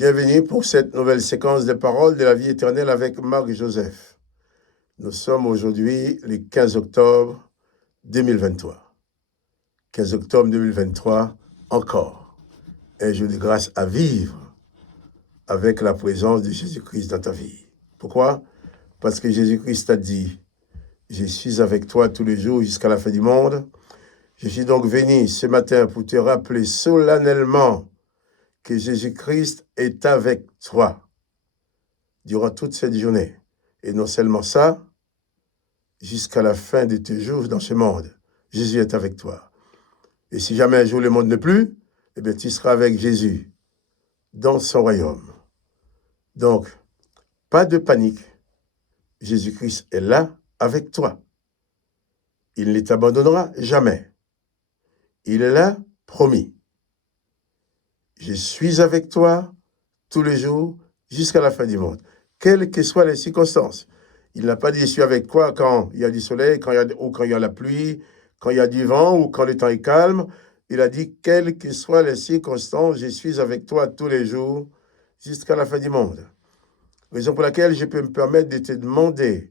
Bienvenue pour cette nouvelle séquence de paroles de la vie éternelle avec Marc Joseph. Nous sommes aujourd'hui le 15 octobre 2023. 15 octobre 2023, encore un jour de grâce à vivre avec la présence de Jésus-Christ dans ta vie. Pourquoi? Parce que Jésus-Christ a dit, je suis avec toi tous les jours jusqu'à la fin du monde. Je suis donc venu ce matin pour te rappeler solennellement que Jésus-Christ est avec toi durant toute cette journée. Et non seulement ça, jusqu'à la fin de tes jours dans ce monde, Jésus est avec toi. Et si jamais un jour le monde n'est plus, eh bien tu seras avec Jésus dans son royaume. Donc, pas de panique. Jésus-Christ est là avec toi. Il ne t'abandonnera jamais. Il est là, promis. Je suis avec toi tous les jours jusqu'à la fin du monde, quelles que soient les circonstances. Il n'a pas dit je suis avec toi quand il y a du soleil, quand il y a la pluie, quand il y a du vent ou quand le temps est calme. Il a dit quelles que soient les circonstances, je suis avec toi tous les jours jusqu'à la fin du monde. Raison pour laquelle je peux me permettre de te demander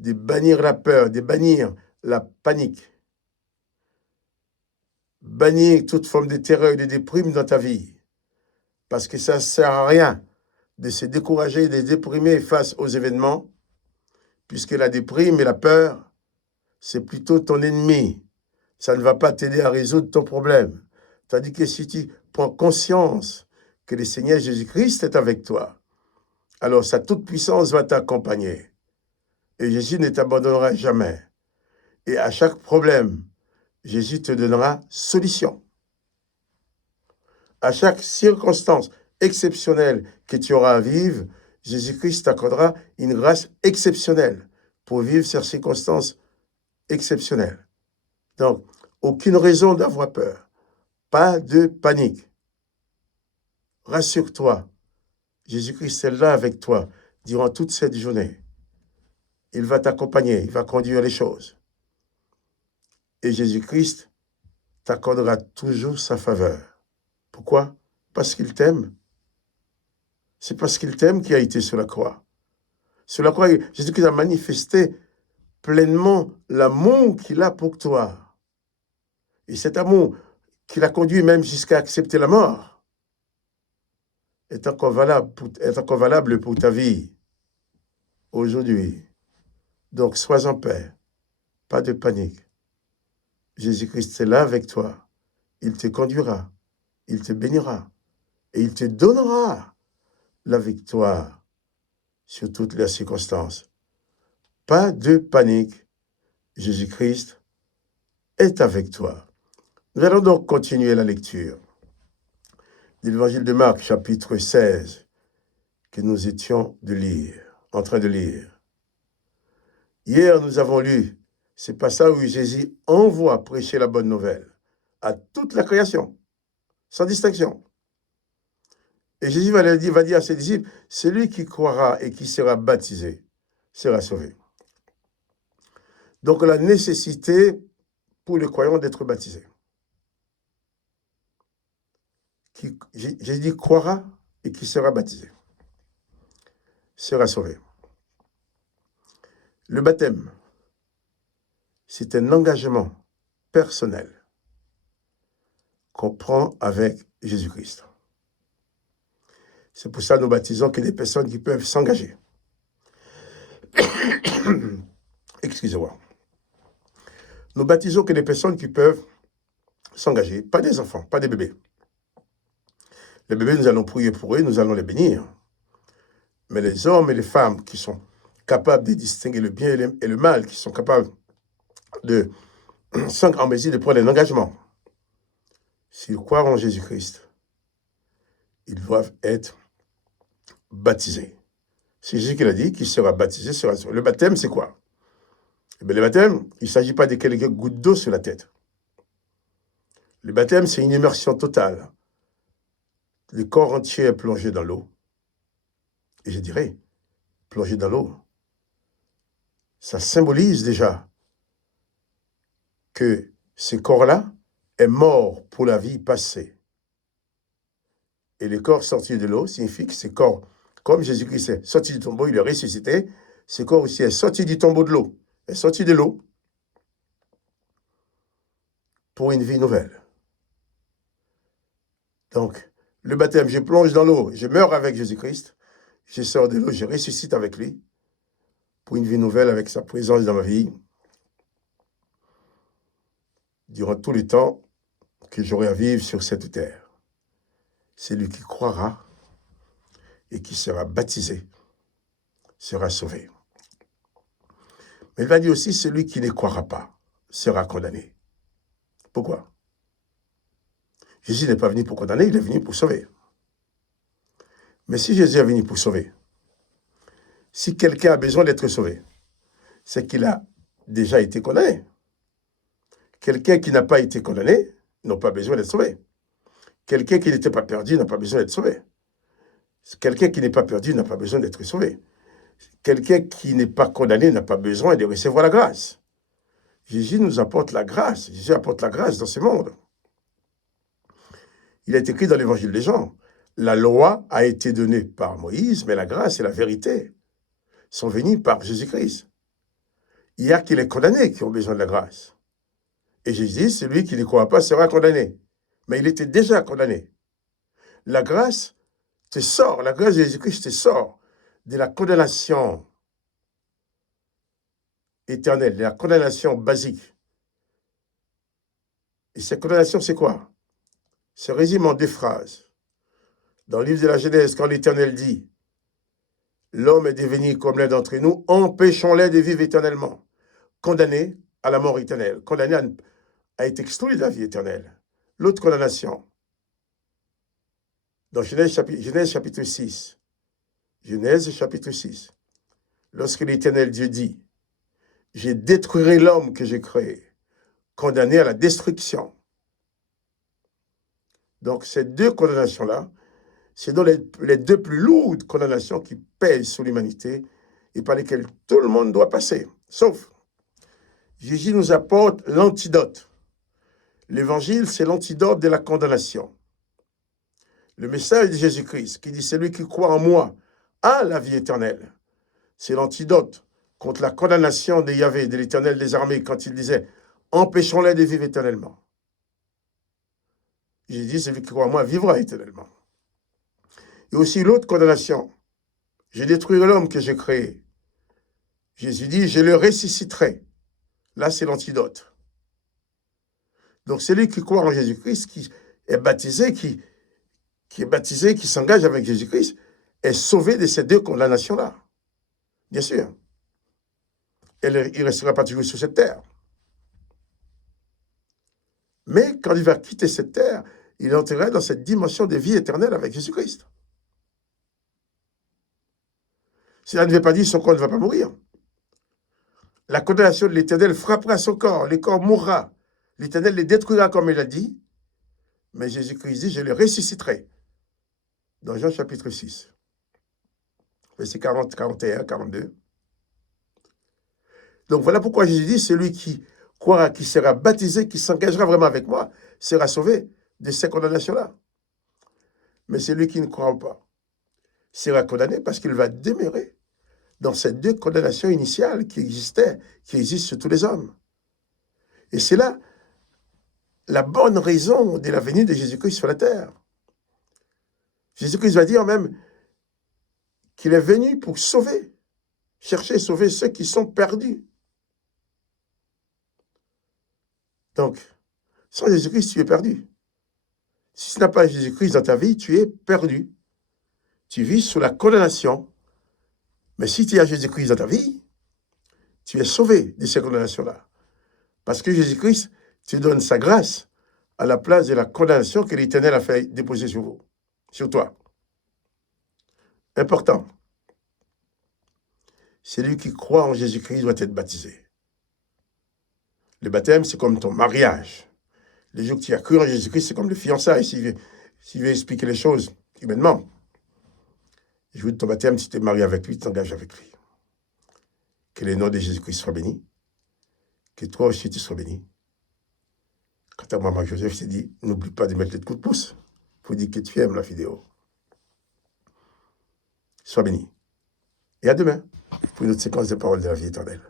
de bannir la peur, de bannir la panique, bannir toute forme de terreur et de déprime dans ta vie. Parce que ça ne sert à rien de se décourager, de déprimer face aux événements, puisque la déprime et la peur, c'est plutôt ton ennemi. Ça ne va pas t'aider à résoudre ton problème. Tandis que si tu prends conscience que le Seigneur Jésus-Christ est avec toi, alors sa toute-puissance va t'accompagner. Et Jésus ne t'abandonnera jamais. Et à chaque problème, Jésus te donnera solution. À chaque circonstance exceptionnelle que tu auras à vivre, Jésus-Christ t'accordera une grâce exceptionnelle pour vivre ces circonstances exceptionnelles. Donc, aucune raison d'avoir peur. Pas de panique. Rassure-toi. Jésus-Christ est là avec toi durant toute cette journée. Il va t'accompagner, il va conduire les choses. Et Jésus-Christ t'accordera toujours sa faveur. Pourquoi? Parce qu'il t'aime. C'est parce qu'il t'aime qu'il a été sur la croix. Sur la croix, Jésus-Christ a manifesté pleinement l'amour qu'il a pour toi. Et cet amour qui l'a conduit même jusqu'à accepter la mort est encore valable pour ta vie aujourd'hui. Donc, sois en paix, pas de panique. Jésus-Christ est là avec toi. Il te conduira, il te bénira et il te donnera la victoire sur toutes les circonstances. Pas de panique. Jésus-Christ est avec toi. Nous allons donc continuer la lecture de l'évangile de Marc, chapitre 16, que nous étions en train de lire. Hier, nous avons lu ce passage où Jésus envoie prêcher la bonne nouvelle à toute la création, sans distinction. Et Jésus va dire à ses disciples, celui qui croira et qui sera baptisé sera sauvé. Donc la nécessité pour le croyant d'être baptisé. Jésus dit croira et qui sera baptisé sera sauvé. Le baptême, c'est un engagement personnel qu'on prend avec Jésus-Christ. C'est pour ça que nous baptisons que des personnes qui peuvent s'engager. Excusez-moi. Nous baptisons que des personnes qui peuvent s'engager, pas des enfants, pas des bébés. Les bébés, nous allons prier pour eux, nous allons les bénir. Mais les hommes et les femmes qui sont capables de distinguer le bien et le mal, qui sont capables de en mesure de prendre un engagement, s'ils croient en Jésus-Christ, ils doivent être baptisés. C'est Jésus qui l'a dit, qui sera baptisé sera sauvé. Le baptême, c'est quoi? Eh bien, le baptême, il ne s'agit pas de quelques gouttes d'eau sur la tête. Le baptême, c'est une immersion totale. Le corps entier est plongé dans l'eau. Et je dirais, plongé dans l'eau, ça symbolise déjà que ce corps-là est mort pour la vie passée. Et le corps sorti de l'eau signifie que ce corps, comme Jésus-Christ est sorti du tombeau, il est ressuscité, ce corps aussi est sorti du tombeau de l'eau, est sorti de l'eau pour une vie nouvelle. Donc, le baptême, je plonge dans l'eau, je meurs avec Jésus-Christ, je sors de l'eau, je ressuscite avec lui pour une vie nouvelle avec sa présence dans ma vie durant tout le temps que j'aurai à vivre sur cette terre. Celui qui croira et qui sera baptisé sera sauvé. Mais il va dire aussi, celui qui ne croira pas sera condamné. Pourquoi? Jésus n'est pas venu pour condamner, il est venu pour sauver. Mais si Jésus est venu pour sauver, si quelqu'un a besoin d'être sauvé, c'est qu'il a déjà été condamné. Quelqu'un qui n'a pas été condamné n'a pas besoin d'être sauvé. Quelqu'un qui n'était pas perdu n'a pas besoin d'être sauvé. Quelqu'un qui n'est pas perdu n'a pas besoin d'être sauvé. Quelqu'un qui n'est pas condamné n'a pas besoin de recevoir la grâce. Jésus nous apporte la grâce. Jésus apporte la grâce dans ce monde. Il est écrit dans l'évangile de Jean, la loi a été donnée par Moïse, mais la grâce et la vérité sont venues par Jésus-Christ. Il y a que les condamnés qui ont besoin de la grâce. Et Jésus dit, celui qui ne croit pas sera condamné. Mais il était déjà condamné. La grâce te sort, la grâce de Jésus-Christ te sort de la condamnation éternelle, de la condamnation basique. Et cette condamnation, c'est quoi? Se résume en 2 phrases. Dans le livre de la Genèse, quand l'Éternel dit « L'homme est devenu comme l'un d'entre nous, empêchons-les de vivre éternellement. » Condamné à la mort éternelle, condamné à être exclu de la vie éternelle. L'autre condamnation, dans Genèse chapitre 6, Genèse chapitre 6, lorsque l'Éternel Dieu dit « Je détruirai l'homme que j'ai créé », condamné à la destruction. Donc, ces 2 condamnations-là, c'est dans les 2 plus lourdes condamnations qui pèsent sur l'humanité et par lesquelles tout le monde doit passer. Sauf, Jésus nous apporte l'antidote. L'évangile, c'est l'antidote de la condamnation. Le message de Jésus-Christ qui dit « Celui qui croit en moi a la vie éternelle ». C'est l'antidote contre la condamnation de Yahvé, de l'Éternel des armées, quand il disait « Empêchons-les de vivre éternellement ». J'ai dit, celui qui croit en moi vivra éternellement. Et aussi l'autre condamnation, je détruirai l'homme que j'ai créé. Jésus dit, je le ressusciterai. Là, c'est l'antidote. Donc, celui qui croit en Jésus-Christ, qui est baptisé, qui s'engage avec Jésus-Christ, est sauvé de ces 2 condamnations-là. Bien sûr. Il ne restera pas toujours sur cette terre. Mais quand il va quitter cette terre, il entrera dans cette dimension de vie éternelle avec Jésus-Christ. Cela ne veut pas dire que son corps ne va pas mourir. La condamnation de l'Éternel frappera son corps, le corps mourra. L'Éternel le détruira comme il a dit, mais Jésus-Christ dit, je le ressusciterai. Dans Jean chapitre 6, versets 40, 41, 42. Donc voilà pourquoi Jésus dit, celui qui croira, qui sera baptisé, qui s'engagera vraiment avec moi, sera sauvé de ces condamnations-là. Mais celui qui ne croira pas sera condamné parce qu'il va demeurer dans ces 2 condamnations initiales qui existent sur tous les hommes. Et c'est là la bonne raison de la venue de Jésus-Christ sur la terre. Jésus-Christ va dire même qu'il est venu pour sauver, chercher et sauver ceux qui sont perdus. Donc, sans Jésus-Christ, tu es perdu. Si tu n'as pas Jésus-Christ dans ta vie, tu es perdu. Tu vis sous la condamnation. Mais si tu as Jésus-Christ dans ta vie, tu es sauvé de ces condamnations-là. Parce que Jésus-Christ te donne sa grâce à la place de la condamnation que l'Éternel a fait déposer sur vous, sur toi. Important. Celui qui croit en Jésus-Christ doit être baptisé. Le baptême, c'est comme ton mariage. Le jour que tu as cru en Jésus-Christ, c'est comme le fiançailles. S'il veut expliquer les choses humainement. Le jour de ton baptême, tu t'es marié avec lui, tu t'engages avec lui. Que le nom de Jésus-Christ soit béni. Que toi aussi, tu sois béni. Quant à moi, Marc-Joseph, je t'ai dit, n'oublie pas de mettre les coups de pouce pour dire que tu aimes la vidéo. Sois béni. Et à demain pour une autre séquence de paroles de la vie éternelle.